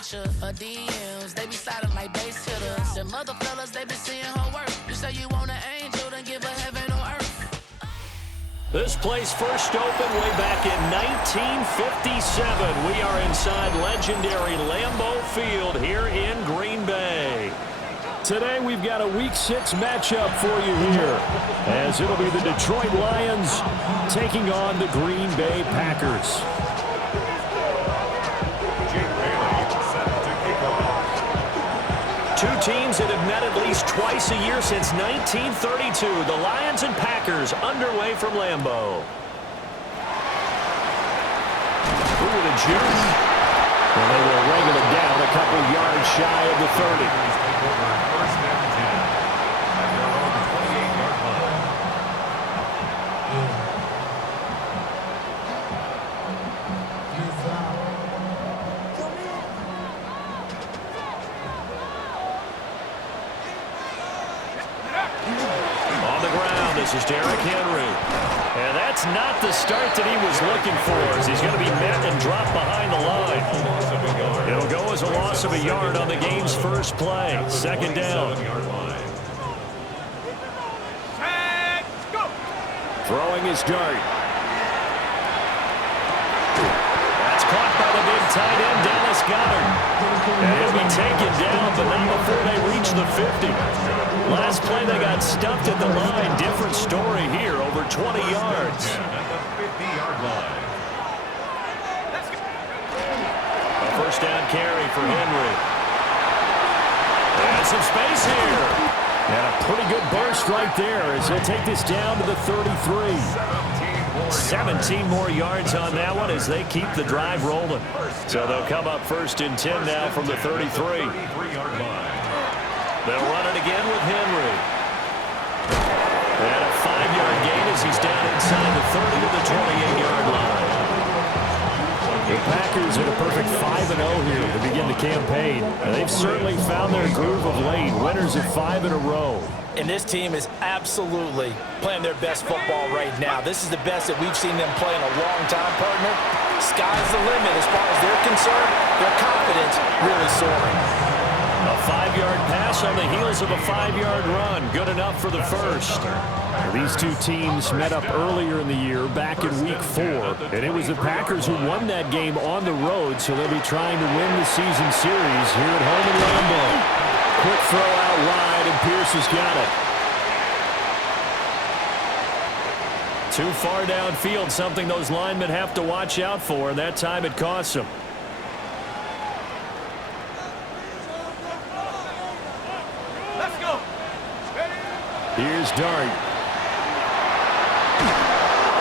with you. Her DMs, they be sliding like bass hitters. The mother fellas, they be seeing her work. You say you want an angel, then give her heaven on earth. This place first opened way back in 1957. We are inside legendary Lambeau Field here in Green Bay. Today we've got a Week 6 matchup for you here, as it'll be the Detroit Lions taking on the Green Bay Packers. Two teams that have met at least twice a year since 1932. The Lions and Packers underway from Lambeau. Who would have jumped? Well, they will wrangle it down a couple yards shy of the 30. This is Derrick Henry. And that's not the start that he was looking for, as he's going to be met and dropped behind the line. It'll go as a loss of a yard on the game's first play. Second down. Throwing his dart. That's caught by the big tight end, Dallas Goedert. And he'll be taken down, but not before they reach the 50. Last play, they got stuffed at the line. Different story here, over 20 yards. A first down carry for Henry. And some space here. And a pretty good burst right there as they'll take this down to the 33. 17 more yards on that one as they keep the drive rolling. So they'll come up first and 10 now from the 33. They'll run it again with Henry. And a 5-yard gain as he's down inside the 30 to the 28-yard line. The Packers at a perfect 5-0 here to begin the campaign. And they've certainly found their groove of late. Winners of 5 in a row. And this team is absolutely playing their best football right now. This is the best that we've seen them play in a long time, partner. Sky's the limit as far as they're concerned. Their confidence really soaring. A 5-yard pass on the heels of a 5-yard run. Good enough for the first. These two teams met up earlier in the year, back in Week 4. And it was the Packers who won that game on the road, so they'll be trying to win the season series here at home in Lambeau. Quick throw out wide, and Pierce has got it. Too far downfield, something those linemen have to watch out for, and that time it costs them. Here's Dart.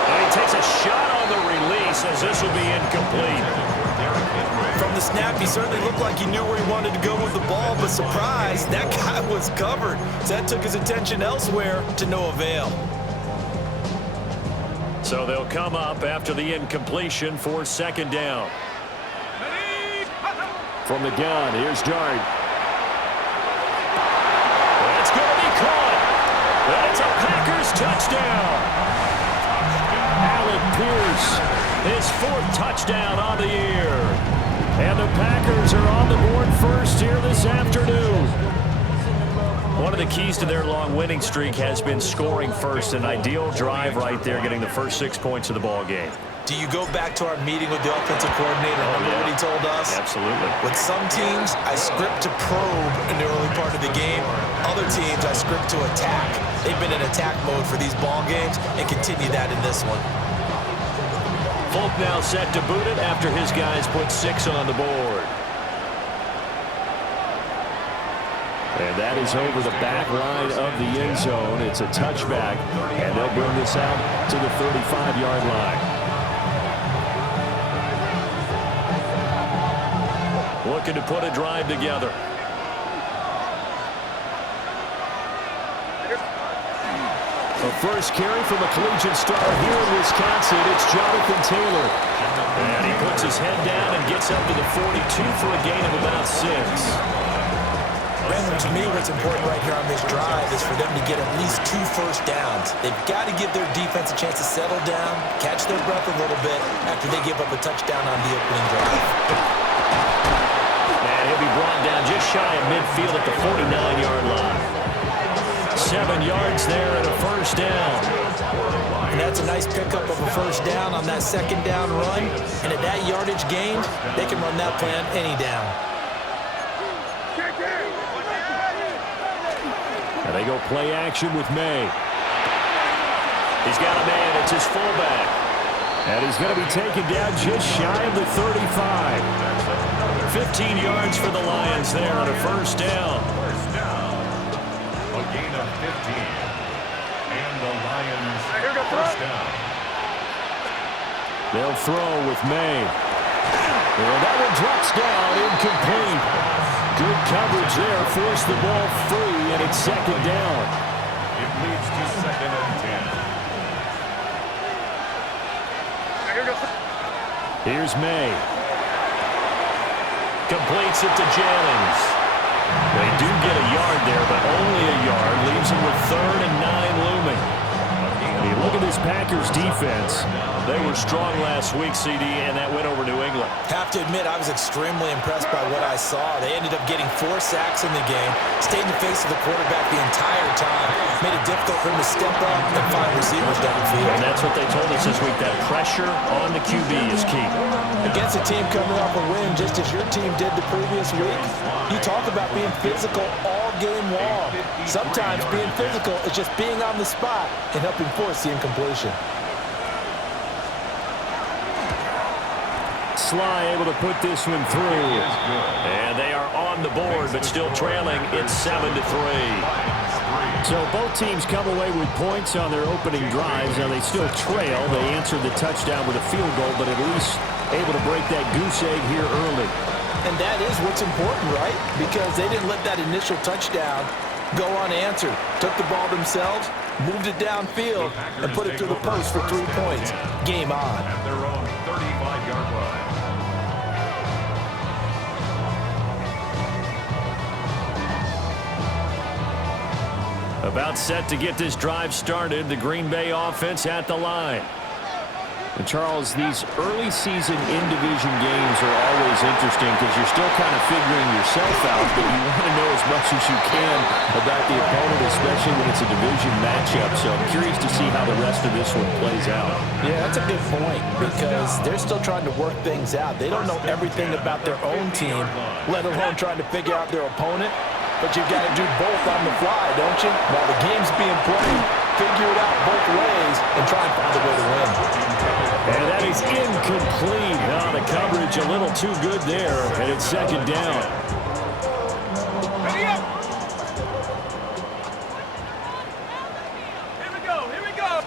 And he takes a shot on the release as this will be incomplete. From the snap, he certainly looked like he knew where he wanted to go with the ball, but surprise, that guy was covered. So that took his attention elsewhere to no avail. So they'll come up after the incompletion for second down. From the gun, here's Dart. That's going to be caught. And it's a Packers touchdown. Alec Pierce, his 4th touchdown on the year. And the Packers are on the board first here this afternoon. One of the keys to their long winning streak has been scoring first. An ideal drive right there, getting the first 6 points of the ball game. Do you go back to our meeting with the offensive coordinator? Remember what he told us? Absolutely. With some teams, I script to probe in the early part of the game. Other teams, I script to attack. They've been in attack mode for these ball games and continue that in this one. Folk now set to boot it after his guys put 6 on the board. And that is over the back line of the end zone. It's a touchback, and they'll bring this out to the 35-yard line. Looking to put a drive together. The first carry from a collegiate star here in Wisconsin. It's Jonathan Taylor. And he puts his head down and gets up to the 42 for a gain of about 6. Brandon, to me, what's important right here on this drive is for them to get at least 2 first downs. They've got to give their defense a chance to settle down, catch their breath a little bit after they give up a touchdown on the opening drive. midfield at the 49-yard line. 7 yards there and a first down. And that's a nice pickup of a first down on that second down run. And at that yardage gained, they can run that play on any down. And they go play action with May. He's got a man. It's his fullback. And he's going to be taken down just shy of the 35. 15 yards for the Lions there on a first down. A gain of 15. And the Lions first down. They'll throw with May. And that one drops down, incomplete. Good coverage there, forced the ball free, and it's second down. It leads to 2nd and 10. Here's May. Completes it to Jennings. They do get a yard there, but only a yard. Leaves them with 3rd and 9 looming. I mean, look at this Packers defense. They were strong last week, CD, and that went over New England. Have to admit, I was extremely impressed by what I saw. They ended up getting 4 sacks in the game, stayed in the face of the quarterback the entire time, made it difficult for him to step up and find receivers downfield. And that's what they told us this week, that pressure on the QB is key. Against a team coming off a win, just as your team did the previous week, you talk about being physical all game long. Sometimes being physical is just being on the spot and helping force the incompletion. Sly able to put this one through. And they are on the board, but still trailing. It's 7-3. So both teams come away with points on their opening drives. Now they still trail. They answered the touchdown with a field goal, but at least able to break that goose egg here early. And that is what's important, right? Because they didn't let that initial touchdown go unanswered. Took the ball themselves, moved it downfield, and put it through the post for 3 points. Game on. At their own 35-yard line. About set to get this drive started. The Green Bay offense at the line. And Charles, these early season in-division games are always interesting because you're still kind of figuring yourself out, but you want to know as much as you can about the opponent, especially when it's a division matchup. So I'm curious to see how the rest of this one plays out. Yeah, that's a good point because they're still trying to work things out. They don't know everything about their own team, let alone trying to figure out their opponent. But you've got to do both on the fly, don't you? While the game's being played, figure it out both ways and try and find a way to win. And that is incomplete. Now the coverage a little too good there, and it's second down. Ready up. Here we go, here we go.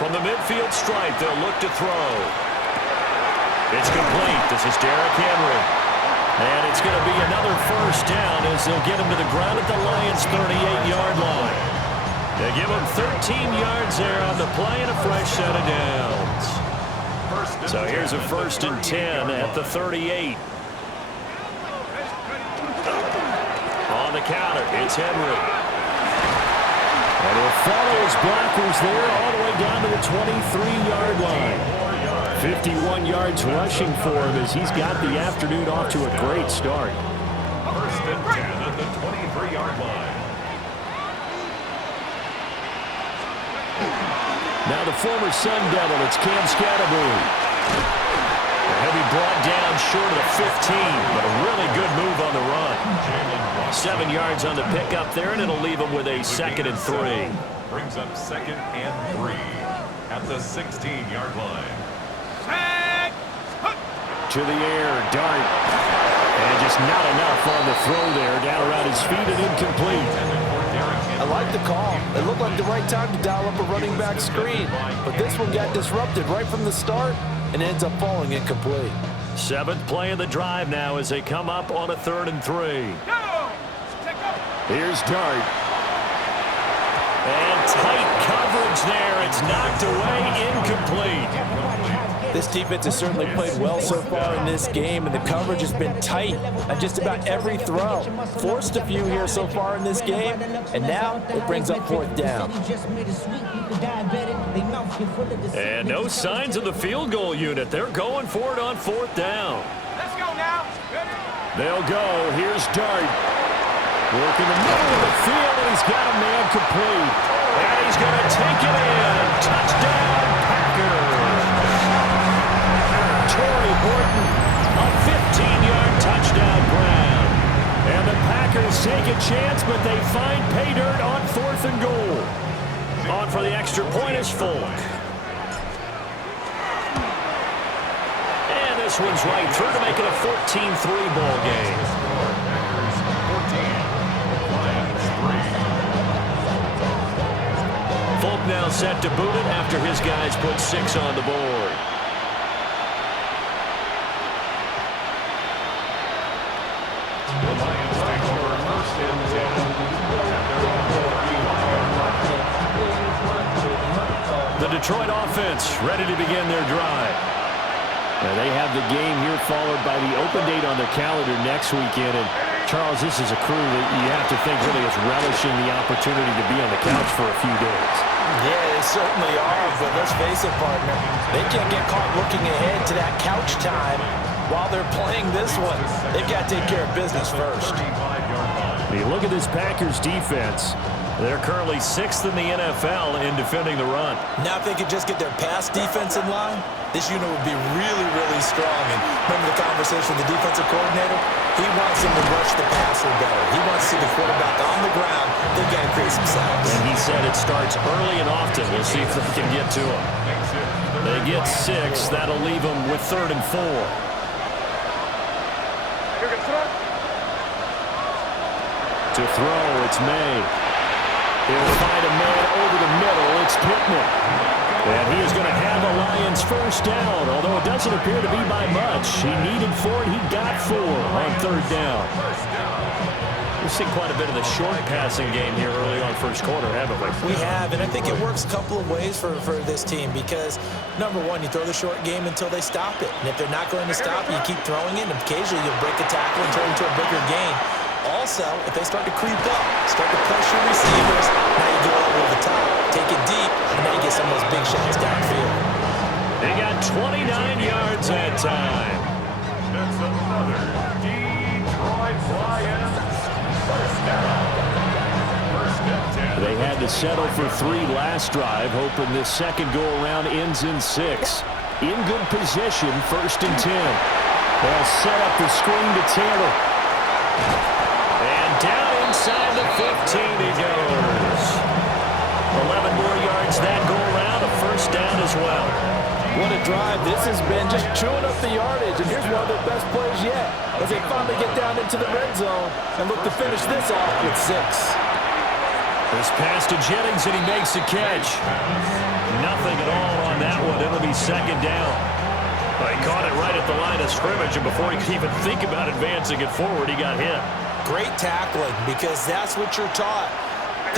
From the midfield stripe, they'll look to throw. It's complete. This is Derrick Henry. And it's going to be another first down as they'll get him to the ground at the Lions' 38-yard line. They give him 13 yards there on the play and a fresh set of downs. So here's a 1st and 10 at the 38. On the counter, it's Henry. And he'll follow his blockers there all the way down to the 23-yard line. 51 yards rushing for him as he's got the afternoon off to a great start. 1st and 10 at the 23-yard line. Now the former Sun Devil, it's Cam Scatterbury. Heavy brought down short of the 15, but a really good move on the run. 7 yards on the pickup there, and it'll leave him with a 2nd and 3. Brings up 2nd and 3 at the 16-yard line. To the air, Dart. And just not enough on the throw there. Down around his feet and incomplete. I like the call. It looked like the right time to dial up a running back screen. But this one got disrupted right from the start and ends up falling incomplete. 7th play of the drive now as they come up on a 3rd and 3. Here's Dart. And tight coverage there. It's knocked away, incomplete. This defense has certainly played well so far in this game, and the coverage has been tight on just about every throw. Forced a few here so far in this game, and now it brings up 4th down. And no signs of the field goal unit. They're going for it on 4th down. Let's go now. Ready? They'll go. Here's Dart. Working the middle of the field, and he's got a man complete. And he's going to take it in. Touchdown, Packers. Torrey Horton, a 15-yard touchdown grab. And the Packers take a chance, but they find pay dirt on 4th and goal. On for the extra point is Folk. And this one's right through to make it a 14-3 ball game. Folk now set to boot it after his guys put 6 on the board. The Lions take over 1st and 10. The Detroit offense ready to begin their drive. Now they have the game here followed by the open date on their calendar next weekend. And Charles, this is a crew that you have to think really is relishing the opportunity to be on the couch for a few days. Yeah, they certainly are, but let's face it, partner. They can't get caught looking ahead to that couch time while they're playing this one. They've got to take care of business first. When you look at this Packers defense, they're currently 6th in the NFL in defending the run. Now, if they could just get their pass defense in line, this unit would be really, really strong. And remember the conversation with the defensive coordinator? He wants them to rush the passer better. He wants to see the quarterback on the ground. They've got to create some sacks. And he said it starts early and often. We'll see if they can get to him. They get 6. That'll leave them with 3rd and 4. To throw, it's May. He'll find a man over the middle. It's Pittman. And he is going to have the Lions first down, although it doesn't appear to be by much. He needed 4, and he got 4 on 3rd down. We've seen quite a bit of the short passing game here early on first quarter, haven't we? We have, and I think it works a couple of ways for this team because, number one, you throw the short game until they stop it. And if they're not going to stop it, you keep throwing it, and occasionally you'll break a tackle and turn it into a bigger gain. Also, if they start to creep up, start to pressure receivers, now you go over the top, take it deep, and now you get some of those big shots downfield. They got 29 yards that time. That's another Detroit Lions first down. 1st and 10. They had to settle for 3 last drive, hoping this second go-around ends in 6. In good position, 1st and 10. They'll set up the screen to Taylor. And down inside the 15 he goes. 11 more yards that go around, a 1st down as well. What a drive. This has been just chewing up the yardage, and here's one of their best plays yet as they finally get down into the red zone and look to finish this off with 6. This pass to Jennings, and he makes the catch. Nothing at all on that one. It'll be 2nd down. Well, he caught it right at the line of scrimmage, and before he could even think about advancing it forward, he got hit. Great tackling because that's what you're taught.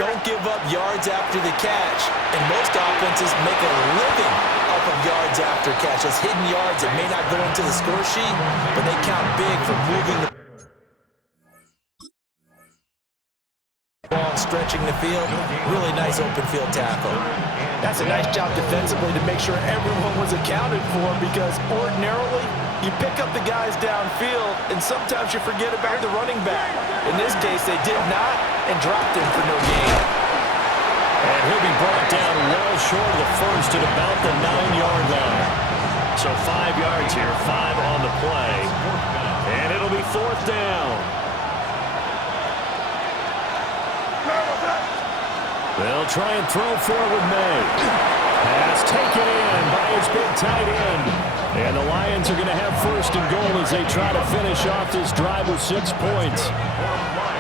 Don't give up yards after the catch. And most offenses make a living off of yards after catch. Those hidden yards that may not go into the score sheet, but they count big for moving the ball, stretching the field. Really nice open field tackle. That's a nice job defensively to make sure everyone was accounted for because ordinarily you pick up the guys downfield and sometimes you forget about the running back. In this case, they did not and dropped him for no gain. And he'll be brought down well short of the 1st at about the 9-yard line. So 5 yards here, 5 on the play. And it'll be 4th down. They'll try and throw forward May. Pass taken in by his big tight end. And the Lions are going to have 1st and goal as they try to finish off this drive with 6 points.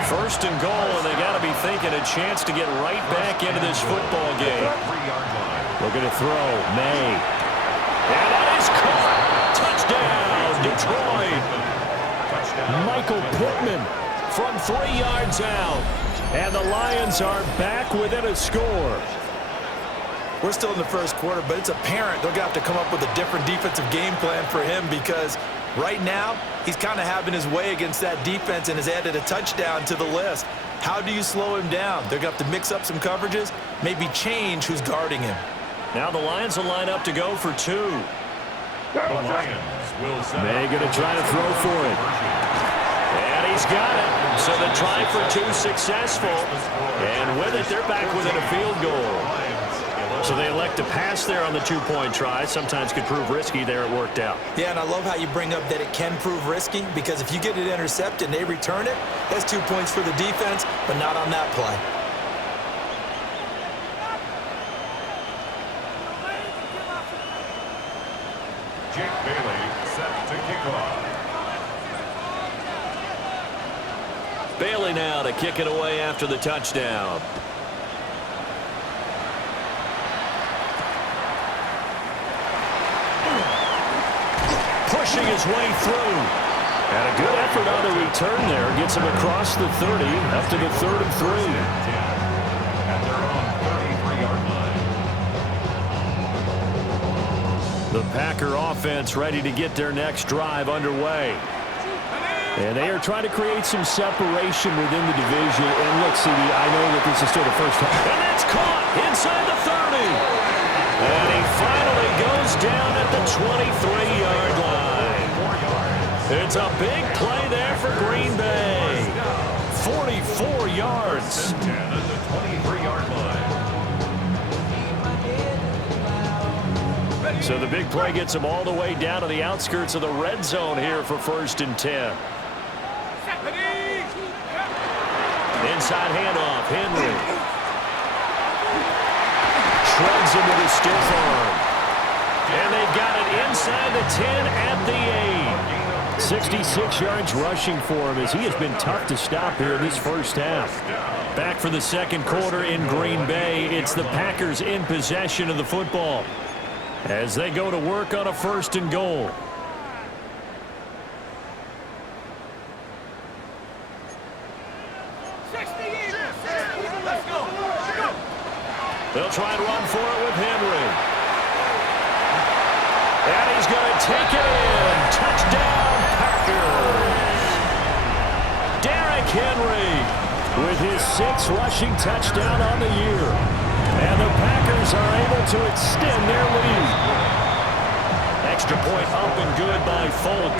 1st and goal, and they got to be thinking a chance to get right back into this football game. Looking to throw, May. And that is caught. Touchdown, Detroit. Michael Pittman From 3 yards out. And the Lions are back within a score. We're still in the first quarter, but it's apparent they're going to have to come up with a different defensive game plan for him because right now he's kind of having his way against that defense and has added a touchdown to the list. How do you slow him down? They're going to have to mix up some coverages, maybe change who's guarding him. Now the Lions will line up to go for 2. The Lions will set May going to try to throw for it. And he's got it. So the try for two successful. And with it, they're back within a field goal. So they elect to pass there on the two-point try. Sometimes could prove risky there. It worked out. Yeah, and I love how you bring up that it can prove risky, because if you get it intercepted and they return it, that's 2 points for the defense, but not on that play. Jake Bailey set to kick off. Bailey now to kick it away after the touchdown. Pushing his way through. And a good effort on the return there. Gets him across the 30, up to the 3rd and 3. At their own 33-yard line. The Packer offense ready to get their next drive underway. And they are trying to create some separation within the division. And look, CD, I know that this is still the first time. And that's caught inside the 30. And he finally goes down at the 23-yard line. It's a big play there for Green Bay. 44 yards. At the 23-yard line. So the big play gets him all the way down to the outskirts of the red zone here for 1st and 10. Inside handoff, Henry. Shreds him with his stiff arm. And they've got it inside the 10 at the 8. 66 yards rushing for him as he has been tough to stop here in this first half. Back for the second quarter in Green Bay. It's the Packers in possession of the football as they go to work on a 1st and goal. They'll try and run for it with Henry. And he's going to take it in. Touchdown, Packers. Derrick Henry with his 6th rushing touchdown on the year. And the Packers are able to extend their lead. Extra point up and good by Folk.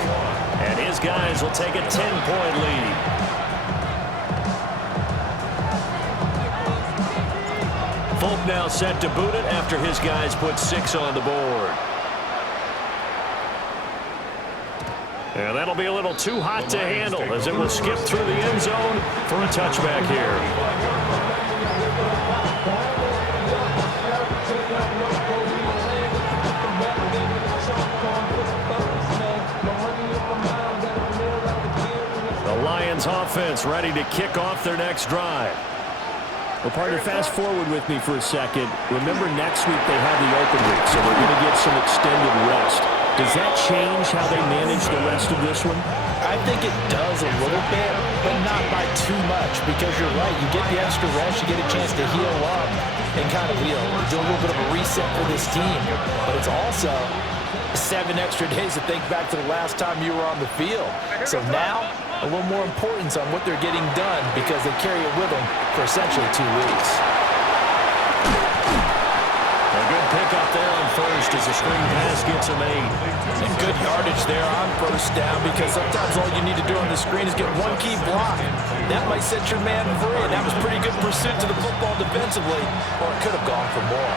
And his guys will take a 10-point lead. Folk now set to boot it after his guys put 6 on the board. And that'll be a little too hot to handle as it will skip through the end zone for a touchback here. The Lions offense ready to kick off their next drive. Well, partner, fast forward with me for a second. Remember, next week they have the open week, so they're going to get some extended rest. Does that change how they manage the rest of this one? I think it does a little bit, but not by too much, because you're right. You get the extra rest, you get a chance to heal up and kind of do a little bit of a reset for this team. But it's also 7 extra days to think back to the last time you were on the field. So now, a little more importance on what they're getting done because they carry it with them for essentially 2 weeks. A good pickup there on first as the screen pass gets him 8. And good yardage there on first down because sometimes all you need to do on the screen is get one key block. That might set your man free, and that was pretty good pursuit to the football defensively, or it could have gone for more.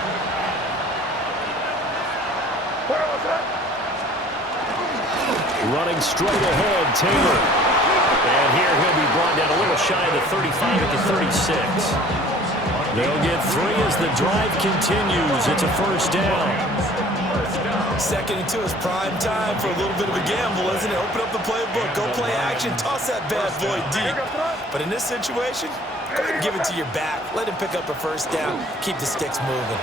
Running straight ahead, Taylor. And here he'll be brought down a little shy of the 35 at the 36. They'll get 3 as the drive continues. It's a first down. 2nd and 2 is prime time for a little bit of a gamble, isn't it? Open up the playbook, go play action, toss that bad boy deep. But in this situation, go ahead and give it to your back. Let him pick up a first down. Keep the sticks moving.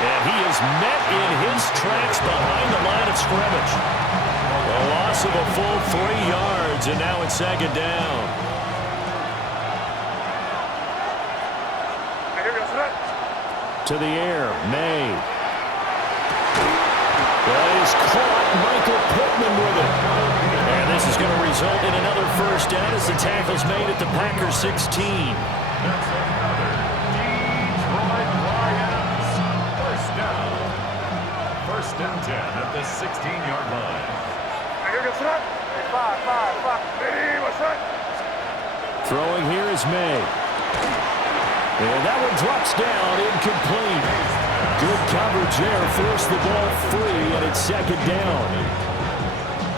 And he is met in his tracks behind the line of scrimmage. A loss of a full 3 yards, and now it's 2nd down. To the air, May. That is caught, Michael Pittman with it. And this is going to result in another first down as the tackle's made at the Packers 16. That's another Detroit Lions first down. First and 10 at the 16-yard line. Throwing here is May. And that one drops down, incomplete. Good coverage there, forced the ball free, and it's second down.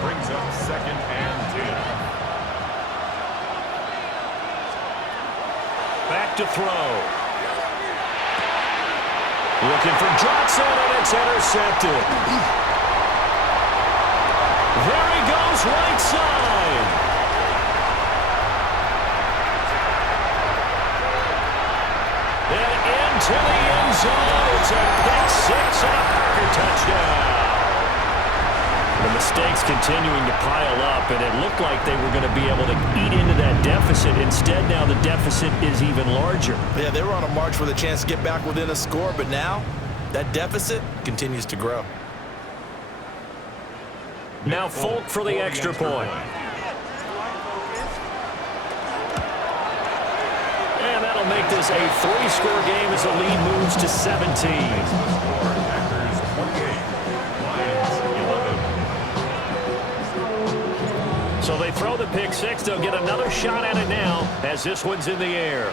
Brings up 2nd and 10. Back to throw. Looking for Johnson, and it's intercepted. There he goes, right side. And into the end zone. It's a pick six and a Packer touchdown. The mistakes continuing to pile up, and it looked like they were going to be able to eat into that deficit. Instead, now the deficit is even larger. Yeah, they were on a march with a chance to get back within a score, but now that deficit continues to grow. Now Folk for the extra point. And that'll make this a 3-score game as the lead moves to 17. Packers 28, Lions 11. So they throw the pick six. They'll get another shot at it now as this one's in the air.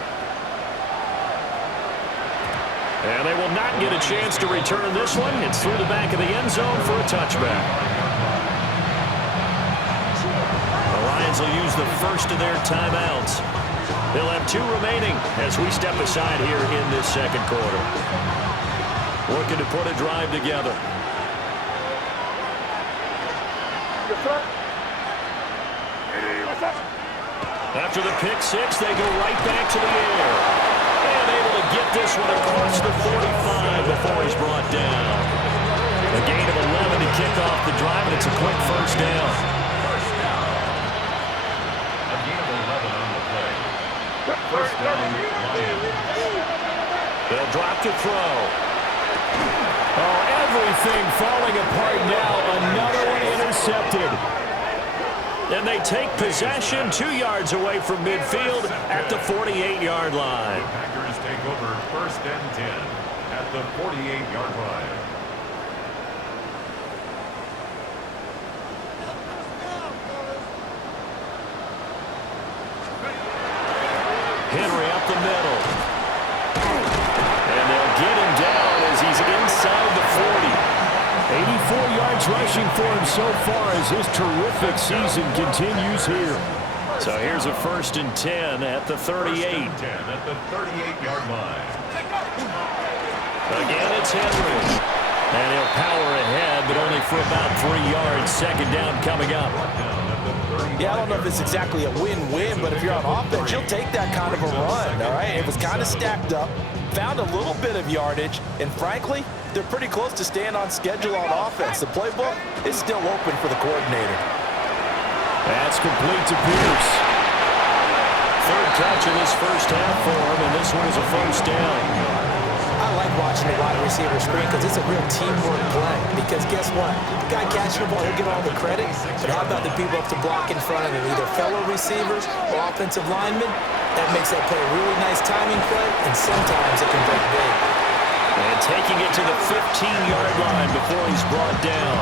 And they will not get a chance to return this one. It's through the back of the end zone for a touchback. The Lions will use the first of their timeouts. They'll have 2 remaining as we step aside here in this second quarter. Looking to put a drive together. After the pick six, they go right back to the air. And able to get this one across the 45 before he's brought down. A gain of 11 to kick off the drive, and it's a quick first down. First down. A gain of 11 on the play. First down, Lions. They'll drop to throw. Oh, everything falling apart now. Another one intercepted. And they take possession 2 yards away from midfield at the 48-yard line. The Packers take over 1st and 10 at the 48-yard line. Henry up the middle. And they'll get him down as he's inside the 40. 84 yards rushing for him so far as his terrific season continues here. So here's a 1st and 10 at the 38. 1st and 10 at the 38-yard line. Again, it's Henry. And he'll power ahead, but only for about 3 yards. Second down coming up. Yeah, I don't know if it's exactly a win-win, but if you're on offense, you'll take that kind of a run, all right? It was kind of stacked up, found a little bit of yardage, and frankly, they're pretty close to staying on schedule on offense. The playbook is still open for the coordinator. That's complete to Pierce. 3rd catch of this first half for him, and this one is a first down. I like watching the wide receiver screen because it's a real teamwork play. Because guess what? The guy catching the ball, he'll get all the credit. But how about the people up to block in front of him, either fellow receivers or offensive linemen? That makes that play a really nice timing play, and sometimes it can break big. And taking it to the 15-yard line before he's brought down.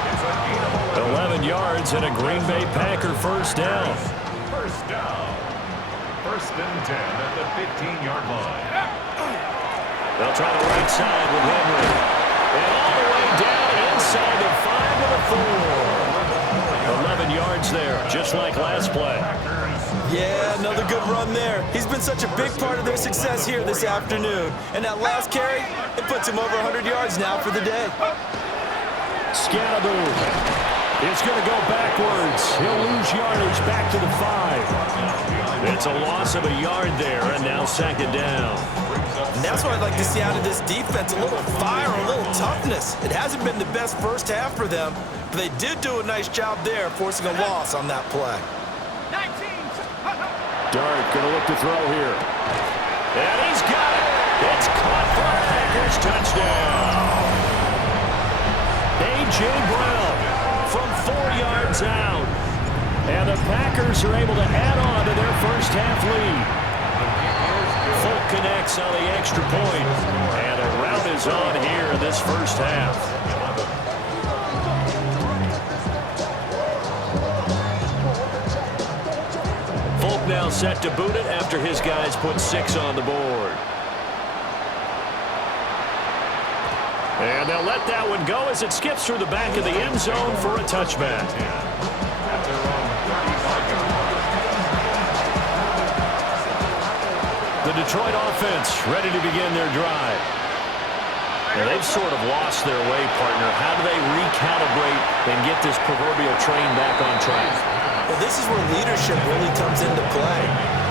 11 yards and a Green Bay Packer first down. First down. 1st and 10 at the 15-yard line. They'll try the right side with Henry. And all the way down inside the 5 to the 4. 11 yards there, just like last play. Yeah, another good run there. He's been such a big part of their success here this afternoon. And that last carry, it puts him over 100 yards now for the day. Scannable. It's going to go backwards. He'll lose yardage back to the 5. It's a loss of a yard there, and now second down. And that's what I'd like to see out of this defense, a little fire, a little toughness. It hasn't been the best first half for them, but they did do a nice job there, forcing a loss on that play. Dart going to look to throw here. And he's got it. It's caught for a Packers touchdown. A.J. Brown from 4 yards out. And the Packers are able to add on to their first half lead. Folk connects on the extra point. And a rout is on here in this first half. now set to boot it after his guys put 6 on the board. And they'll let that one go as it skips through the back of the end zone for a touchback. The Detroit offense ready to begin their drive. Now they've sort of lost their way, partner. How do they recalibrate and get this proverbial train back on track? Well, this is where leadership really comes into play.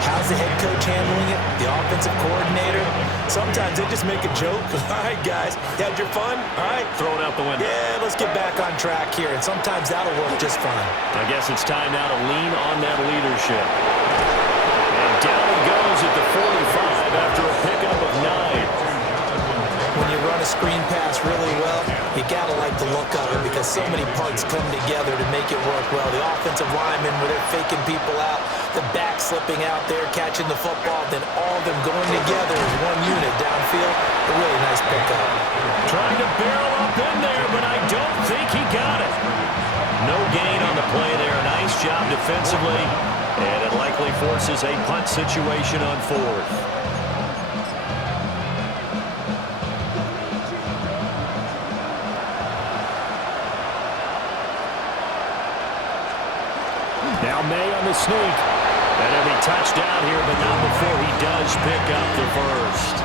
How's the head coach handling it? The offensive coordinator? Sometimes they just make a joke. All right, guys, you had your fun? All right. Throw it out the window. Yeah, let's get back on track here, and sometimes that'll work just fine. I guess it's time now to lean on that leadership. And down he goes at the 45 after a pickup of 9. When you run a screen pass really well, you got to like the look of it because so many parts come together to make it work well. The offensive linemen, where they're faking people out, the back slipping out there, catching the football, then all of them going together as one unit downfield. A really nice pickup. Trying to barrel up in there, but I don't think he got it. No gain on the play there. Nice job defensively, and it likely forces a punt situation on 4th. Now May on the sneak. And he'll be touchdown here, but not before he does pick up the first.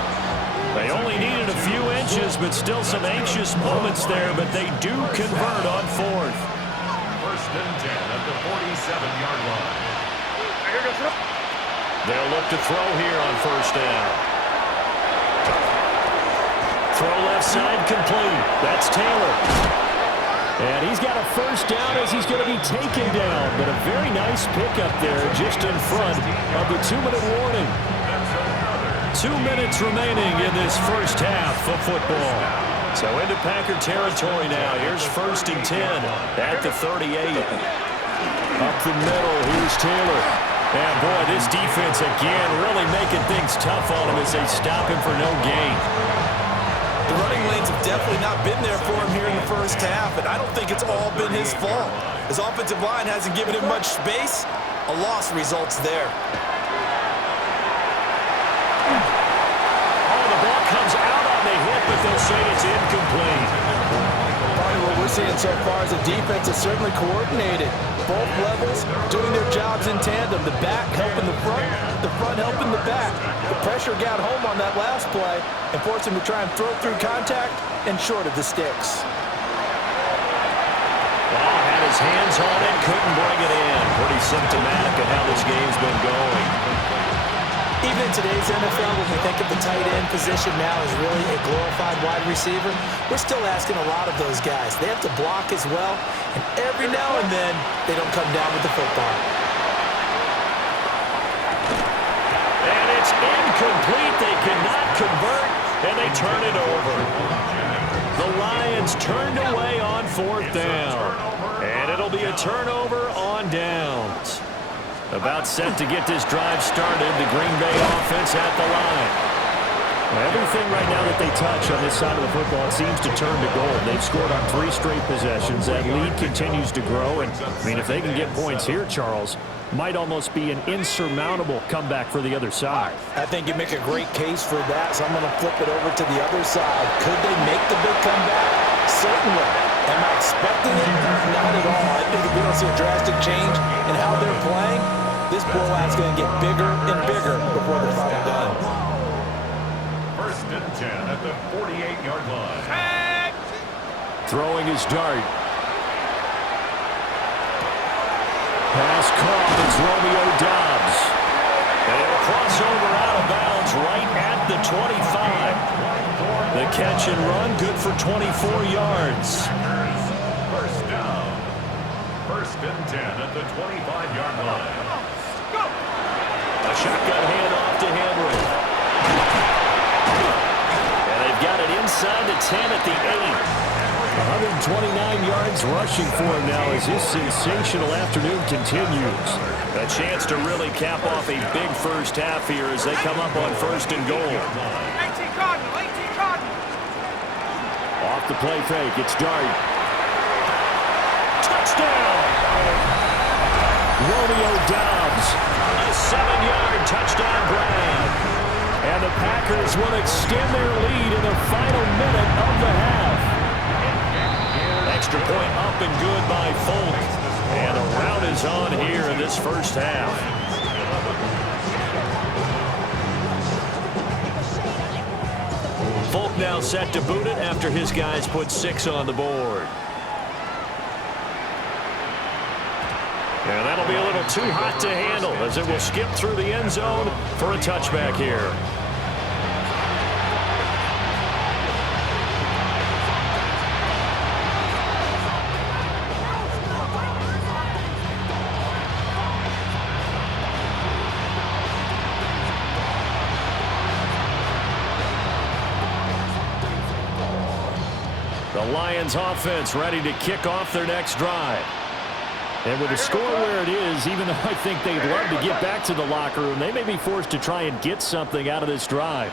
They only needed a few inches, but still some anxious moments there, but they do convert on 4th. First and 10 at the 47-yard line. They'll look to throw here on first down. Throw left side complete. That's Taylor. And he's got a first down as he's going to be taken down. But a very nice pickup there just in front of the 2-minute warning. 2 minutes remaining in this first half of football. So into Packer territory now. Here's first and 10 at the 38. Up the middle, here's Taylor. And boy, this defense again really making things tough on him as they stop him for no gain. The running lanes have definitely not been there for him here in the first half, and I don't think it's all been his fault. His offensive line hasn't given him much space. A loss results there. Oh, the ball comes out on the hit, but they'll say it's incomplete. Part of what we're seeing so far is the defense is certainly coordinated. Both levels doing their jobs in tandem. The back helping the front helping the back. The pressure got home on that last play and forced him to try and throw through contact and short of the sticks. Well, had his hands on it, couldn't bring it in. Pretty symptomatic of how this game's been going. Even in today's NFL, when we think of the tight end position now as really a glorified wide receiver, we're still asking a lot of those guys. They have to block as well, and every now and then, they don't come down with the football. And it's incomplete. They cannot convert, and they turn it over. The Lions turned away on 4th down, and it'll be a turnover on downs. About set to get this drive started, the Green Bay offense at the line. Everything right now that they touch on this side of the football, it seems to turn to gold. They've scored on 3 straight possessions. That lead continues to grow. And, I mean, if they can get points here, Charles, might almost be an insurmountable comeback for the other side. I think you make a great case for that, so I'm going to flip it over to the other side. Could they make the big comeback? Certainly. Am I expecting it? Not at all. I think if we don't see a drastic change in how they're playing, this blowout's going to get bigger and bigger before the final done. First and 10 at the 48-yard line. Throwing his dart. Pass caught. It's Romeo Doubs. And it'll cross over out of bounds right at the 25. The catch and run, good for 24 yards. First down. First and 10 at the 25-yard line. A shotgun handoff to Henry. And they've got it inside the 10 at the 8. 129 yards rushing for him now as this sensational afternoon continues. A chance to really cap off a big first half here as they come up on first and goal. 18 Cardinal, 18 Cardinal. Off the play fake, it's Dart. Touchdown! Romeo Doubs. A 7-yard touchdown grab. And the Packers will extend their lead in the final minute of the half. Extra point up and good by Folk. And a rout is on here in this first half. Folk now set to boot it after his guys put 6 on the board. And that'll be a little too hot to handle as it will skip through the end zone for a touchback here. The Lions offense ready to kick off their next drive. And with the score where it is, even though I think they'd love to get back to the locker room, they may be forced to try and get something out of this drive.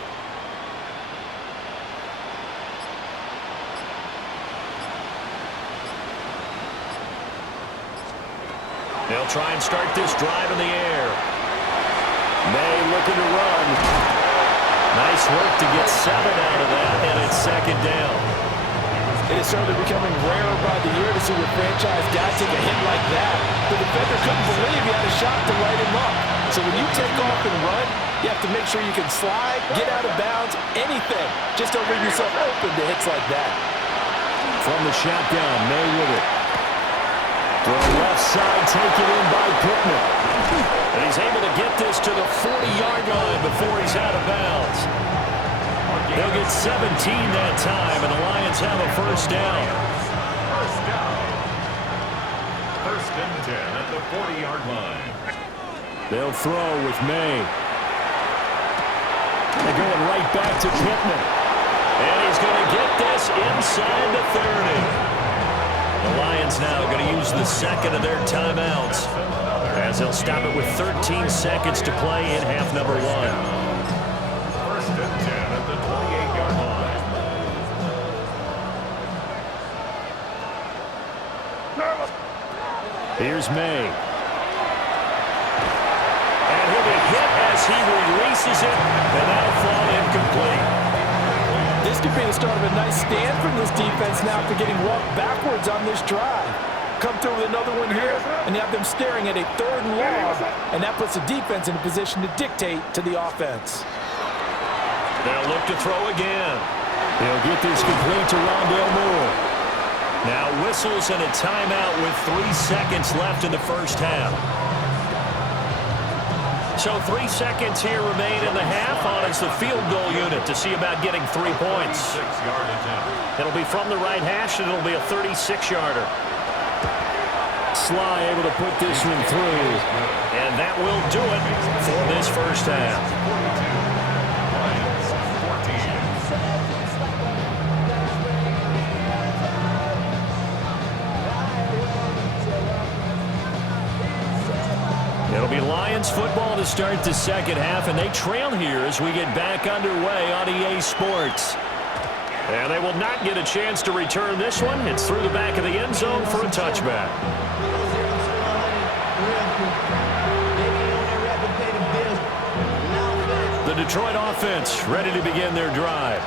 They'll try and start this drive in the air. May looking to run. Nice work to get 7 out of that, and it's second down. It is certainly becoming rarer by the year to see your franchise guy take a hit like that. The defender couldn't believe he had a shot to light him up. So when you take off and run, you have to make sure you can slide, get out of bounds, anything. Just don't leave yourself open to hits like that. From the shotgun, May with it. Throw left side, taken in by Pittman. And he's able to get this to the 40-yard line before he's out of bounds. They'll get 17 that time, and the Lions have a first down. First and 10 at the 40-yard line. They'll throw with May. They're going right back to Pittman. And he's going to get this inside the 30. The Lions now going to use the second of their timeouts as they'll stop it with 13 seconds to play in half number 1. First and 10 at the 28-yard line. Here's May. And he'll be hit as he releases it, and that'll fall incomplete. This could be the start of a nice stand from this defense now after getting walked backwards on this drive. Come through with another one here, and you have them staring at a 3rd and long, and that puts the defense in a position to dictate to the offense. They'll look to throw again. They'll get this complete to Rondale Moore. Now whistles and a timeout with 3 seconds left in the first half. So 3 seconds here remain in the half on as the field goal unit to see about getting 3 points. 6-yard attempt. It'll be from the right hash, and it'll be a 36-yarder. Sly able to put this one through. And that will do it for this first half. It'll be Lions football to start the second half, and they trail here as we get back underway on EA Sports. And they will not get a chance to return this one. It's through the back of the end zone for a touchback. The Detroit offense ready to begin their drive.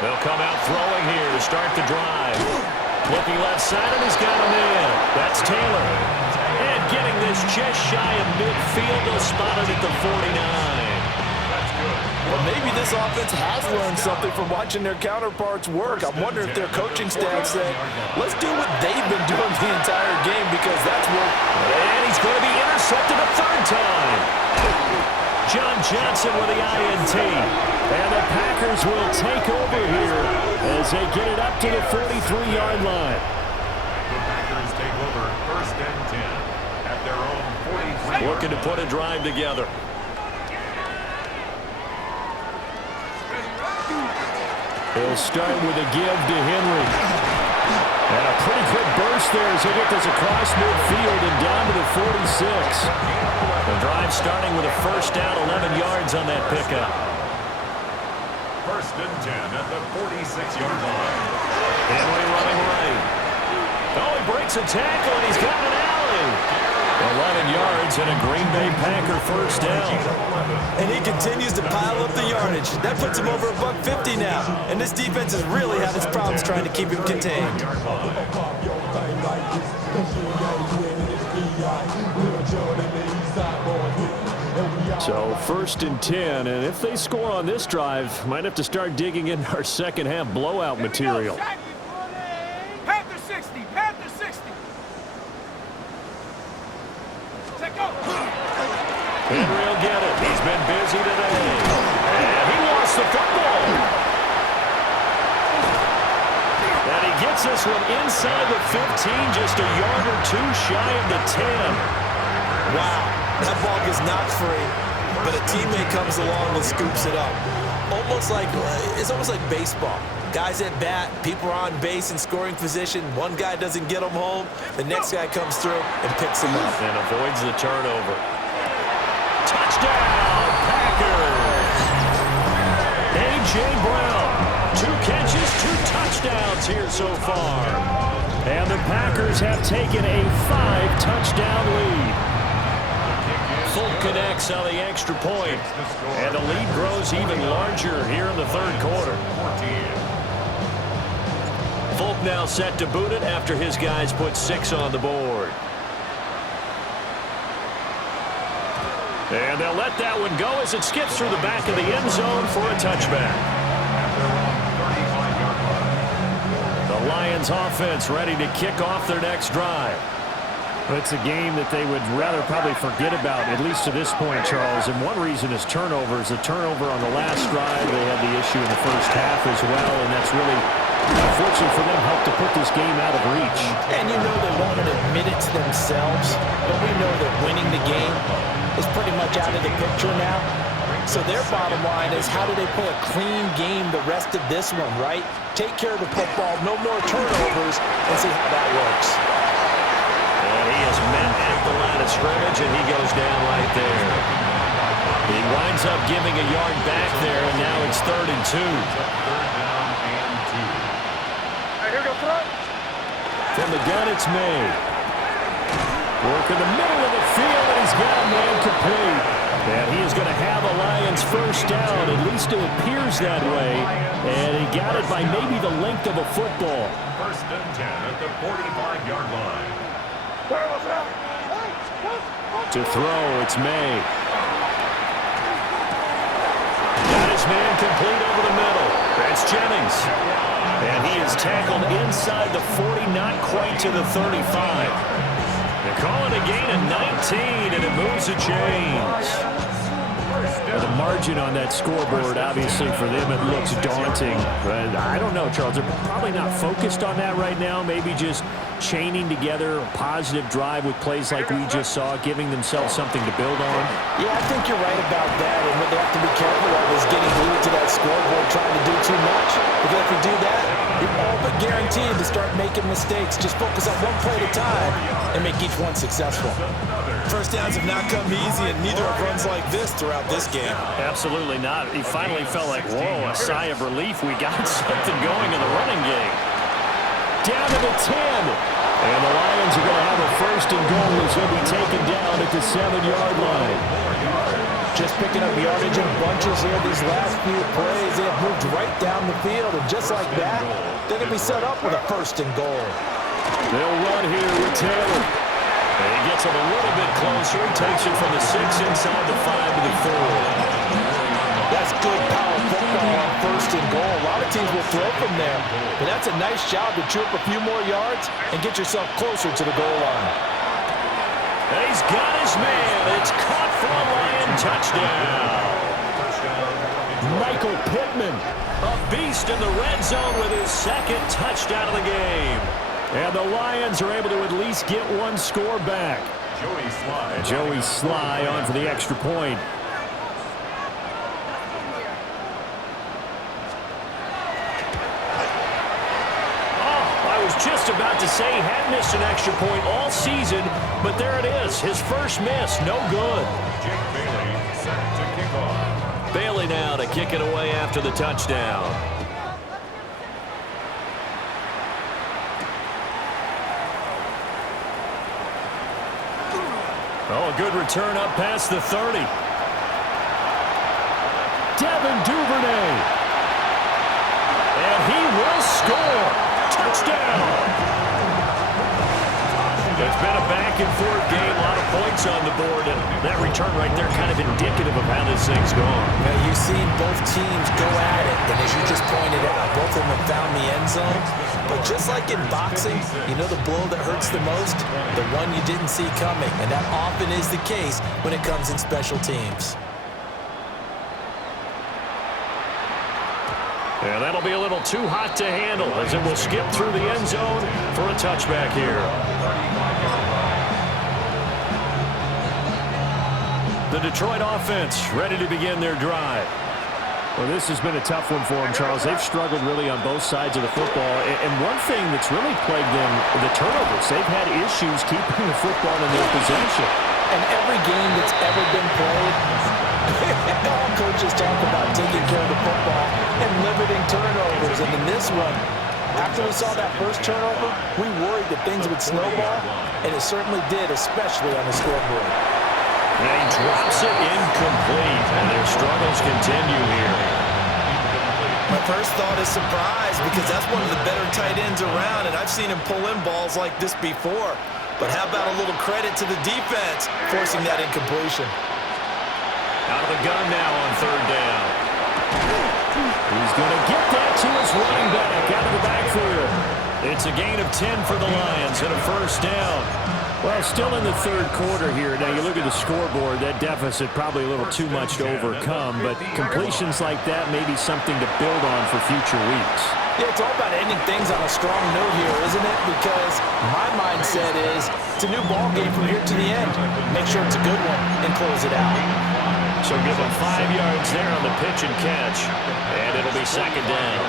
They'll come out throwing here to start the drive. Looking left side, and he's got him in. That's Taylor. And getting this just shy of midfield, they'll spot it at the 49. Well, maybe this offense has learned something from watching their counterparts work. I'm wondering if their coaching staff said, let's do what they've been doing the entire game because that's worked. And he's going to be intercepted a 3rd time. John Johnson with the INT. And the Packers will take over here as they get it up to the 43-yard line. The Packers take over first and 10 at their own 43. Looking to put a drive together. They'll start with a give to Henry. And a pretty quick burst there as they get this across midfield and down to the 46. The drive starting with a first down, 11 yards on that pickup. First and 10 at the 46-yard line. Henry running right. Oh, he breaks breaks a tackle, and he's got an alley. 11 yards and a Green Bay Packer first down. And he continues to pile up the yardage. That puts him over $150 now. And this defense has really had its problems trying to keep him contained. So 1st and 10, and if they score on this drive, might have to start digging into our second half blowout material. Panther 60, Panther 60. Take go. Henry will get it. He's been busy today. And he lost the football. And he gets this one inside the 15, just a yard or two shy of the 10. Wow, that ball gets knocked free, but a teammate comes along and scoops it up. It's almost like baseball. Guys at bat, people are on base in scoring position. One guy doesn't get them home. The next guy comes through and picks them up. And avoids the turnover. Touchdown, Packers! A.J. Brown, 2 catches, 2 touchdowns here so far. And the Packers have taken a 5-touchdown lead. Folk connects on the extra point. And the lead grows even larger here in the 3rd quarter. Folk now set to boot it after his guys put 6 on the board. And they'll let that one go as it skips through the back of the end zone for a touchback. The Lions offense ready to kick off their next drive. It's a game that they would rather probably forget about, at least to this point, Charles. And one reason is turnovers. A turnover on the last drive. They had the issue in the first half as well, and that's really, unfortunately for them, helped to put this game out of reach. And you know they won't admit it to themselves, but we know that winning the game is pretty much out of the picture now. So their bottom line is, how do they play a clean game the rest of this one, right? Take care of the football, no more turnovers, and see how that works. And he is met at the line of scrimmage, and he goes down right there. He winds up giving a yard back there, and now it's 3rd and 2. From the gun, it's May. Work in the middle of the field, and he's got a man complete. And he is going to have a Lions first down. At least it appears that way. And he got it by maybe the length of a football. 1st and 10 at the 45-yard line. To throw, it's May. Got his man complete over the middle. That's Jennings. And he is tackled inside the 40, not quite to the 35. They call it a gain of 19, and it moves the chains. The margin on that scoreboard, obviously, for them, it looks daunting. But I don't know, Charles. They're probably not focused on that right now. Maybe just chaining together a positive drive with plays like we just saw, giving themselves something to build on. Yeah, I think you're right about that. And what they have to be careful of is getting glued to that scoreboard, trying to do too much. Because if you do that, you're all but guaranteed to start making mistakes. Just focus on one play at a time and make each one successful. First downs have not come easy, and neither have runs like this throughout this game. Absolutely not. He finally felt like, whoa, a sigh of relief. We got something going in the running game. Down to the 10. And the Lions are going to have a 1st and goal as he'll be taken down at the 7-yard line. Just picking up yardage in bunches here these last few plays. They have moved right down the field, and just like that, they're going to be set up with a 1st and goal. They'll run here with Taylor. And he gets him a little bit closer. Takes it from the 6 inside the 5 to the 4. That's good power football on 1st and goal. A lot of teams will throw from there, but that's a nice job to chew up a few more yards and get yourself closer to the goal line. And he's got his man. It's caught for a Lion touchdown. Michael Pittman. A beast in the red zone with his 2nd touchdown of the game. And the Lions are able to at least get one score back. Joey Sly on for the extra point. Just about to say he had missed an extra point all season, but there it is. His first miss, no good. Jake Bailey set to kick off. Bailey now to kick it away after the touchdown. Oh, a good return up past the 30. Devin Duvernay. And he will score. Touchdown. It's been a back-and-forth game, a lot of points on the board, and that return right there kind of indicative of how this thing's gone. Now, you've seen both teams go at it, and as you just pointed out, both of them have found the end zone. But just like in boxing, you know the blow that hurts the most? The one you didn't see coming, and that often is the case when it comes in special teams. And that'll be a little too hot to handle as it will skip through the end zone for a touchback here. The Detroit offense ready to begin their drive. Well, this has been a tough one for them, Charles. They've struggled really on both sides of the football. And one thing that's really plagued them, the turnovers. They've had issues keeping the football in their possession. And every game that's ever been played, all coaches talk about taking care of the football and limiting turnovers. And in this one, after we saw that first turnover, we worried that things would snowball, and it certainly did, especially on the scoreboard. And he drops it incomplete, and their struggles continue here. My first thought is surprise, because that's one of the better tight ends around, and I've seen him pull in balls like this before. But how about a little credit to the defense forcing that incompletion? Out of the gun now on third down. He's going to get that to his running back out of the backfield. It's a gain of 10 for the Lions and a first down. Well, still in the third quarter here. Now, you look at the scoreboard, that deficit probably a little too much to overcome, but completions like that may be something to build on for future weeks. Yeah, it's all about ending things on a strong note here, isn't it? Because my mindset is it's a new ball game from here to the end. Make sure it's a good one and close it out. So give them 5 yards there on the pitch and catch, and it'll be second down.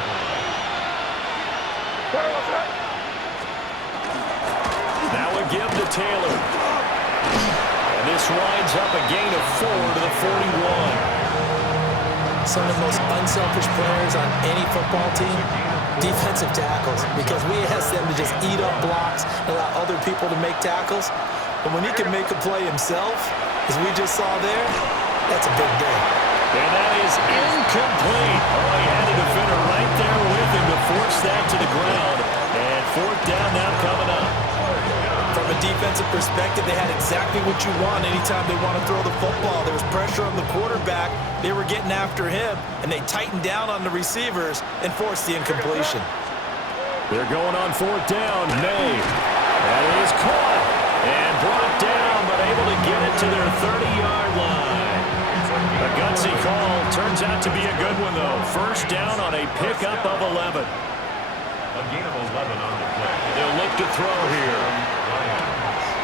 Now a give to Taylor. And this winds up a gain of 4 to the 41. Some of the most unselfish players on any football team, defensive tackles, because we ask them to just eat up blocks and allow other people to make tackles. And when he can make a play himself, as we just saw there, that's a big day. And that is incomplete. Oh, he had a defender right there with him to force that to the ground. And fourth down now coming up. From a defensive perspective, they had exactly what you want anytime they want to throw the football. There was pressure on the quarterback. They were getting after him, and they tightened down on the receivers and forced the incompletion. They're going on fourth down. May. That is caught and brought down, but able to get it to their 30-yard line. A gutsy call. Turns out to be a good one, though. First down on a pickup of 11. A gain of 11 on the play. They'll look to throw here.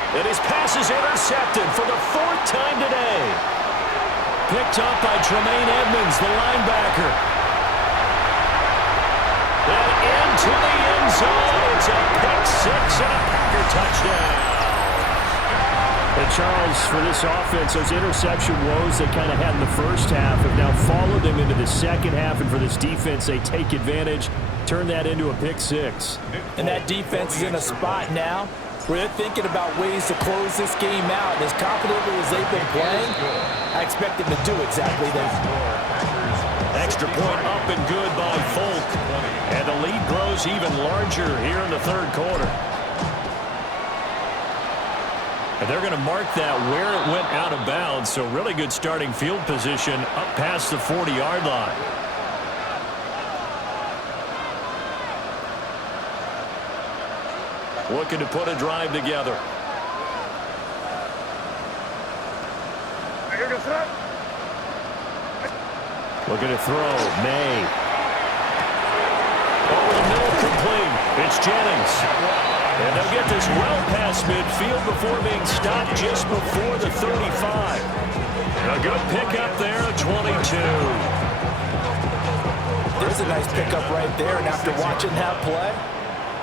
And his pass is intercepted for the 4th time today. Picked up by Tremaine Edmonds, the linebacker. And into the end zone. It's a pick six and a Packer touchdown. And Charles, for this offense, those interception woes they kind of had in the first half have now followed them into the second half. And for this defense, they take advantage, turn that into a pick six. And that defense is in a spot now where they're thinking about ways to close this game out. And as confidently as they've been playing, I expect them to do exactly that. Extra point up and good by Folk. And the lead grows even larger here in the third quarter. And they're going to mark that where it went out of bounds. So really good starting field position up past the 40-yard line. Looking to put a drive together. Looking to throw. May. Over the middle, complete. It's Jennings. And they'll get this well past midfield before being stopped just before the 35. A good pickup there at 22. There's a nice pickup right there, and after watching that play,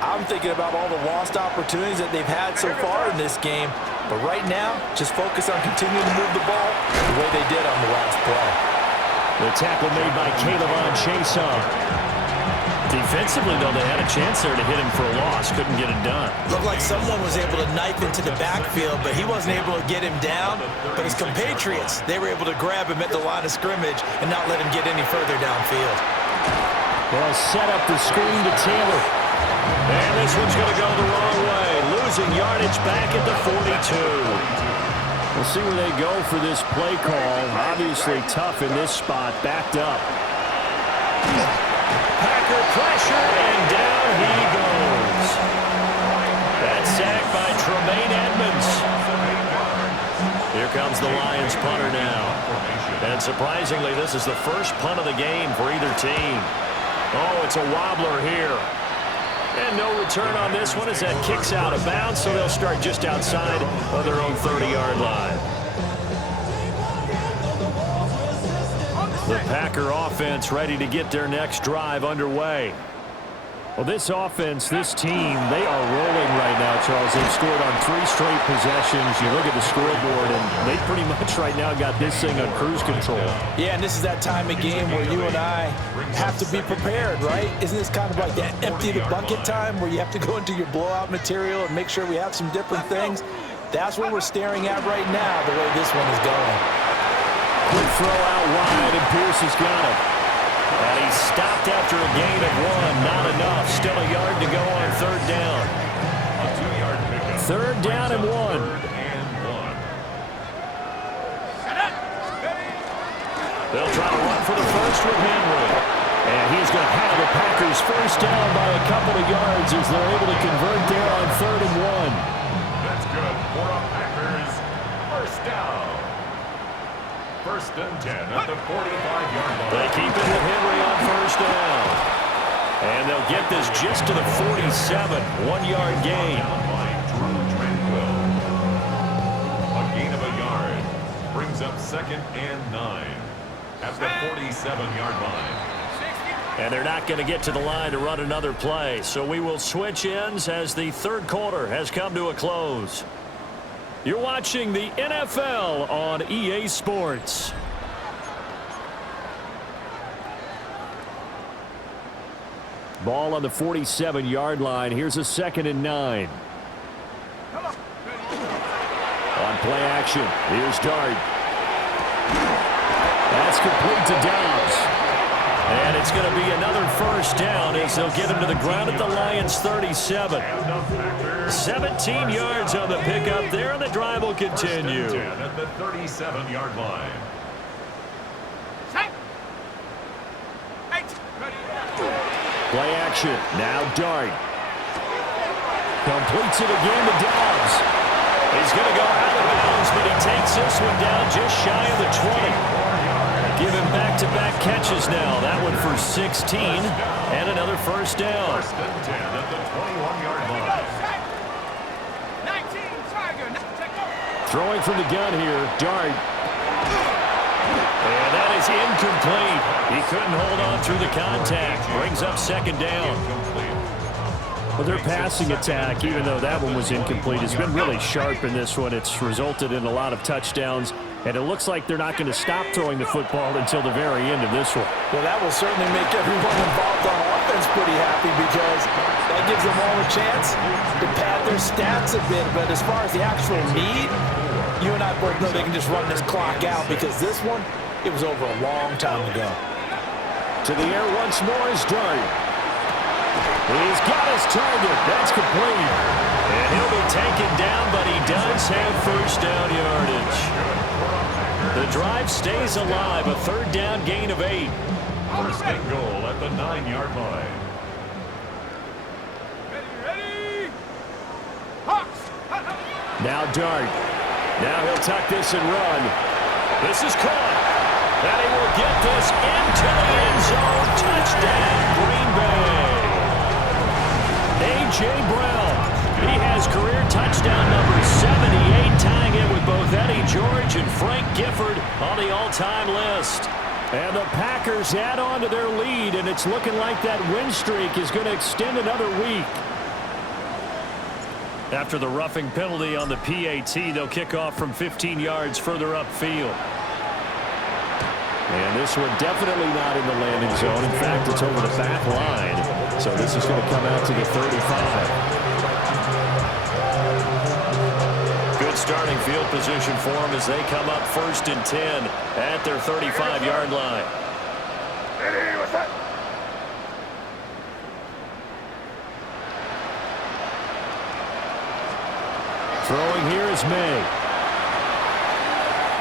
I'm thinking about all the lost opportunities that they've had so far in this game. But right now, just focus on continuing to move the ball the way they did on the last play. The tackle made by Caleb on Chason. Defensively, though, they had a chance there to hit him for a loss. Couldn't get it done. Looked like someone was able to knife into the backfield, but he wasn't able to get him down. But his compatriots, they were able to grab him at the line of scrimmage and not let him get any further downfield. They'll set up the screen to Taylor. And this one's going to go the wrong way. Losing yardage back at the 42. We'll see where they go for this play call. Obviously tough in this spot. Backed up. Packer pressure, and down he goes. That's sacked by Tremaine Edmonds. Here comes the Lions punter now. And surprisingly, this is the first punt of the game for either team. Oh, it's a wobbler here. And no return on this one as that kicks out of bounds, so they'll start just outside of their own 30-yard line. The Packer offense ready to get their next drive underway. Well, this offense, this team, they are rolling right now, Charles. They've scored on 3 straight possessions. You look at the scoreboard, and they pretty much right now got this thing on cruise control. Yeah, and this is that time of game where you and I have to be prepared, right? Isn't this kind of like that empty the bucket time where you have to go into your blowout material and make sure we have some different things? That's what we're staring at right now, the way this one is going. Quick throw out wide, and Pierce has got it. And he's stopped after a gain of 1. Not enough. Still a yard to go on 3rd down. A 2-yard pickup. 3rd down and 1. 3rd and 1. They'll try to run for the first with Henry. And he's going to have the Packers first down by a couple of yards as they're able to convert there on 3rd and 1. That's good for a Packers first down. 1st and 10 at the 45-yard line. They keep it with Henry on 1st down. And they'll get this just to the 47. 1-yard gain. By Drew Tranquill. A gain of a yard brings up 2nd and 9 at the 47-yard line. And they're not going to get to the line to run another play. So we will switch ends as the 3rd quarter has come to a close. You're watching the NFL on EA Sports. Ball on the 47-yard line. Here's a 2nd and 9. On play action, here's Dart. That's complete to Dobbs. And it's going to be another first down as they'll get him to the ground at the Lions' 37. 17 yards on the pickup there, and the drive will continue. 10 at the 37-yard line. Play action, now Dart. Completes it again to Dobbs. He's going to go out of bounds, but he takes this one down just shy of the 20. Give him back-to-back catches now. That one for 16, and another first down. 1st and 10 at the 21-yard line. Throwing from the gun here, Dart. And that is incomplete. He couldn't hold on through the contact. Brings up 2nd down. Well, their passing attack, even though that one was incomplete, has been really sharp in this one. It's resulted in a lot of touchdowns, and it looks like they're not going to stop throwing the football until the very end of this one. Well, that will certainly make everyone involved on offense pretty happy because that gives them all a chance to pad their stats a bit. But as far as the actual need, you and I both know they can just run this clock out because this one, it was over a long time ago. To the air once more is Dart. He's got his target. That's complete. And he'll be taken down, but he does have first down yardage. The drive stays alive. A 3rd down gain of 8. 1st and goal at the 9-yard line. Now Dart. Now he'll tuck this and run. This is caught. And he will get this into the end zone. Touchdown, Green Bay. A.J. Brown. He has career touchdown number 78, tying it with both Eddie George and Frank Gifford on the all-time list. And the Packers add on to their lead, and it's looking like that win streak is going to extend another week. After the roughing penalty on the PAT, they'll kick off from 15 yards further upfield. And this one definitely not in the landing zone. In fact, it's over the back line. So this is going to come out to the 35. Good starting field position for them as they come up 1st and 10 at their 35-yard line. Throwing here is May.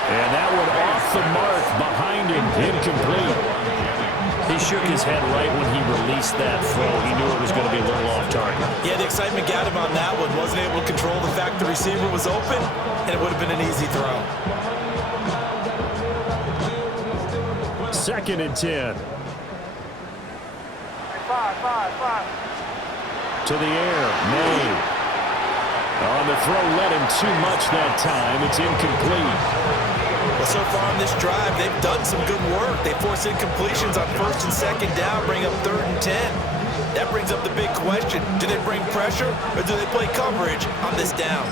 And that one off the mark behind him, incomplete. He shook his head right when he released that throw. He knew it was going to be a little off target. Yeah, the excitement got him on that one. Wasn't able to control the fact the receiver was open, and it would have been an easy throw. 2nd and 10. 5, 5. To the air, May. On the throw, led him too much that time. It's incomplete. Well, so far on this drive, they've done some good work. They force incompletions on 1st and 2nd down, bring up 3rd and 10. That brings up the big question. Do they bring pressure, or do they play coverage on this down?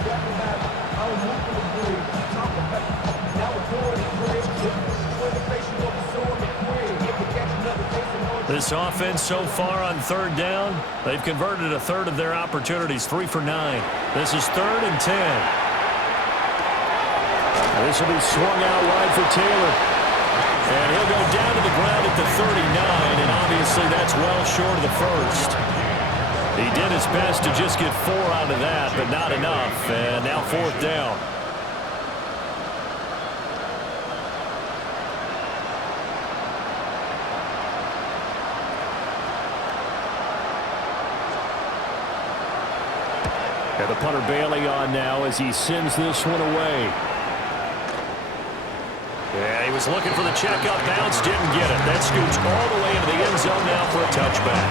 This offense so far on 3rd down, they've converted 1/3 of their opportunities, 3 for 9. This is 3rd and 10. This will be swung out wide for Taylor. And he'll go down to the ground at the 39, and obviously that's well short of the 1st. He did his best to just get 4 out of that, but not enough. And now 4th down. And the punter Bailey on now as he sends this one away. Yeah, he was looking for the checkup bounce, didn't get it. That scoots all the way into the end zone now for a touchback.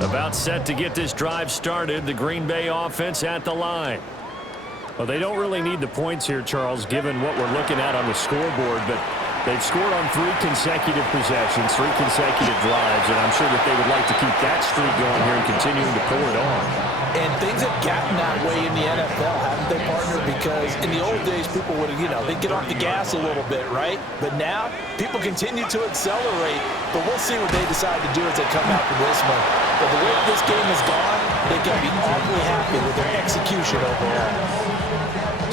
About set to get this drive started. The Green Bay offense at the line. Well, they don't really need the points here, Charles, given what we're looking at on the scoreboard, but they've scored on 3 consecutive possessions, 3 consecutive drives, and I'm sure that they would like to keep that streak going here and continuing to pull it on. And things have gotten that way in the NFL, haven't they, partner? Because in the old days, people would, they'd get off the gas a little bit, right? But now, people continue to accelerate, but we'll see what they decide to do as they come out for this one. But the way this game has gone, they can be awfully happy with their execution overall.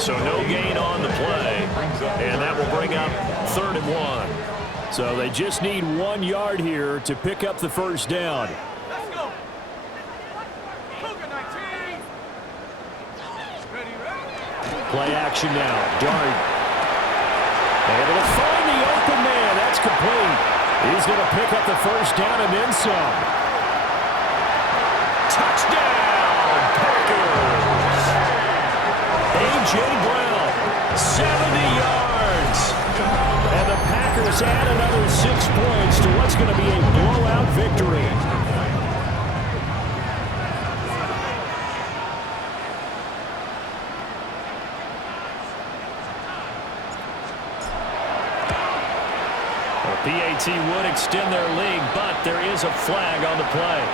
So no gain on the play, and that will bring up 3rd and 1. So they just need 1 yard here to pick up the 1st down. Let's go. Cougar 19. Ready. Play action now. Dart. Able to find the open man. That's complete. He's going to pick up the 1st down and then some. Touchdown, Packers. A.J. Brown, 70 yards. And the Packers add another 6 points to what's going to be a blowout victory. PAT would extend their lead, but there is a flag on the play.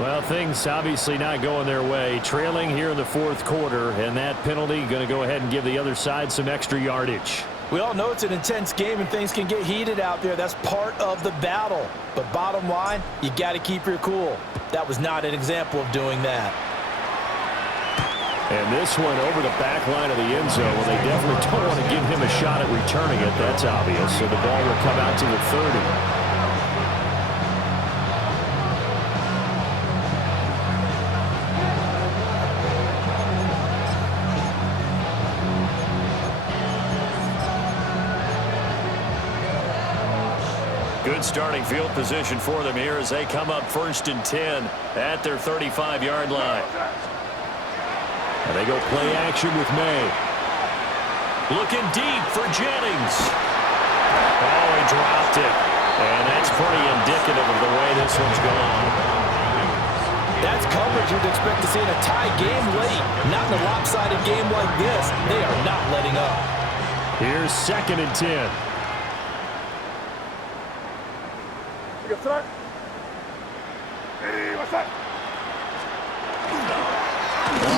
Well, things obviously not going their way. Trailing here in the 4th quarter, and that penalty going to go ahead and give the other side some extra yardage. We all know it's an intense game and things can get heated out there. That's part of the battle. But bottom line, you got to keep your cool. That was not an example of doing that. And this one over the back line of the end zone. Well, they definitely don't want to give him a shot at returning it. That's obvious. So the ball will come out to the 30. Good starting field position for them here as they come up 1st and 10 at their 35-yard line. And they go play action with May. Looking deep for Jennings. Oh, he dropped it. And that's pretty indicative of the way this one's gone. That's coverage you'd expect to see in a tie game late. Not in a lopsided game like this. They are not letting up. Here's 2nd and 10. On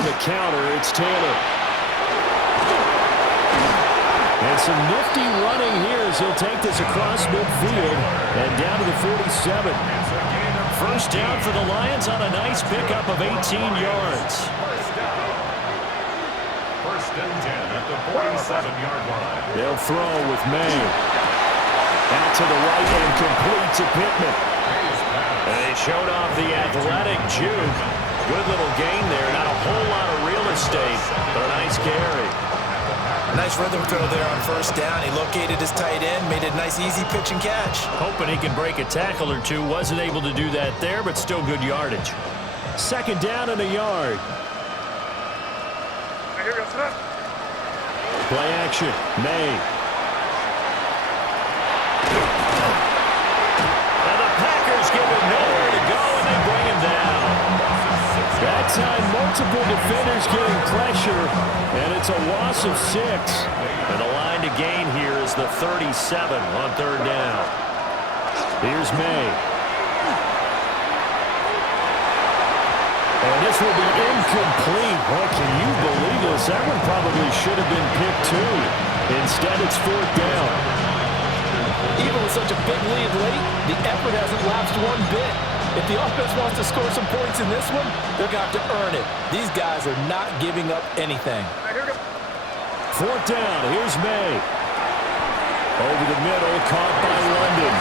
the counter, it's Taylor. And some nifty running here as he'll take this across midfield and down to the 47. First down for the Lions on a nice pickup of 18 yards. First and 10 at the 47-yard line. They'll throw with May. Out to the right and complete to Pittman. And they showed off the athletic juke. Good little gain there. Not a whole lot of real estate, but a nice carry. Nice rhythm throw there on first down. He located his tight end, made a nice easy pitch and catch. Hoping he can break a tackle or two. Wasn't able to do that there, but still good yardage. Second down and a yard. Play action. May. And the Packers give him nowhere to go, and they bring him down. That time, multiple defenders getting pressure, and it's a loss of 6. And the line to gain here is the 37 on third down. Here's May. And this will be incomplete. Boy, can you believe this? That one probably should have been picked too. Instead, it's fourth down. Even with such a big lead late, the effort hasn't lapsed one bit. If the offense wants to score some points in this one, they're going to have to earn it. These guys are not giving up anything. Fourth down, here's May. Over the middle, caught by London.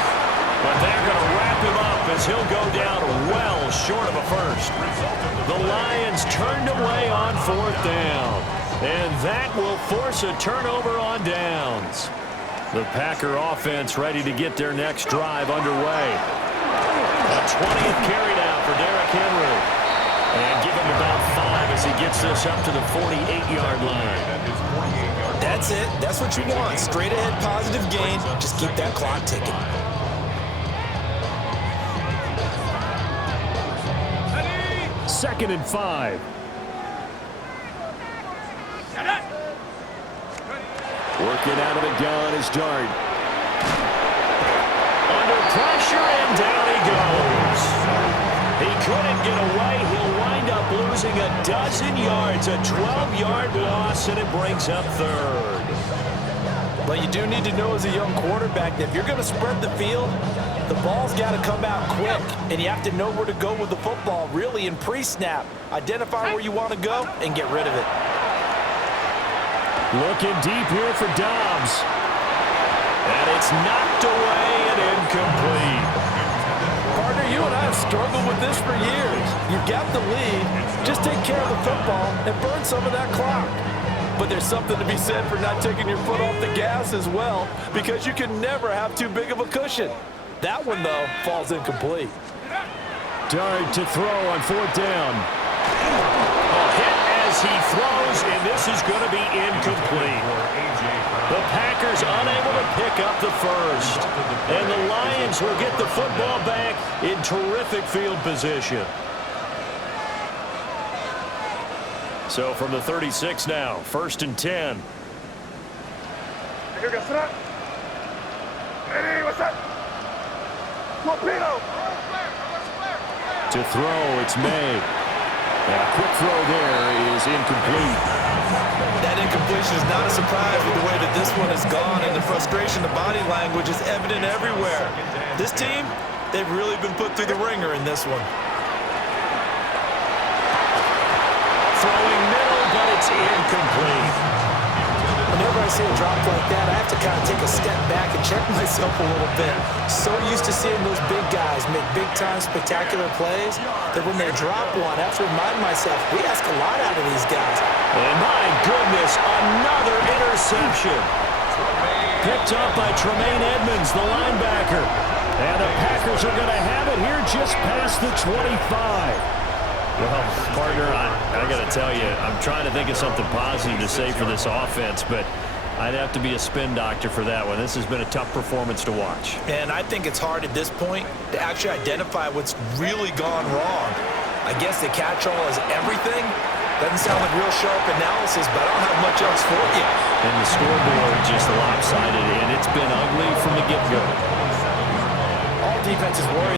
But they're going to wrap him up as he'll go down well short of a first. The Lions turned away on fourth down. And that will force a turnover on downs. The Packer offense ready to get their next drive underway. A 20th carry now for Derrick Henry. And give him about 5 as he gets this up to the 48-yard line. That's it. That's what you want. Straight ahead positive gain. Just keep that clock ticking. Second and 5. Working out of the gun is Dart. Under pressure, and down he goes. He couldn't get away. He'll wind up losing a dozen yards, a 12-yard loss, and it brings up third. But you do need to know as a young quarterback that if you're going to spread the field, the ball's got to come out quick, and you have to know where to go with the football, really, in pre-snap. Identify where you want to go and get rid of it. Looking deep here for Dobbs. And it's knocked away and incomplete. Partner, you and I have struggled with this for years. You've got the lead. Just take care of the football and burn some of that clock. But there's something to be said for not taking your foot off the gas as well, because you can never have too big of a cushion. That one, though, falls incomplete. Dart to throw on fourth down. A hit as he throws, and this is going to be incomplete. The Packers unable to pick up the first. And the Lions will get the football back in terrific field position. So from the 36 now, first and 10. Here goes that. Ready, what's that? Torpedo! To throw, it's May. And a quick throw there is incomplete. That incompletion is not a surprise with the way that this one has gone, and the frustration, the body language is evident everywhere. This team, they've really been put through the ringer in this one. Throwing middle, but it's incomplete. Whenever I see a drop like that, I have to kind of take a step back and check myself a little bit. So used to seeing those big guys make big-time spectacular plays that when they drop one, I have to remind myself, we ask a lot out of these guys. And my goodness, another interception. Picked up by Tremaine Edmonds, the linebacker. And the Packers are going to have it here just past the 25. Well, partner, I got to tell you, I'm trying to think of something positive to say for this offense, but I'd have to be a spin doctor for that one. This has been a tough performance to watch. And I think it's hard at this point to actually identify what's really gone wrong. I guess the catch-all is everything. Doesn't sound like real sharp analysis, but I don't have much else for you. And the scoreboard just lopsided, and it's been ugly from the get-go. All defenses worry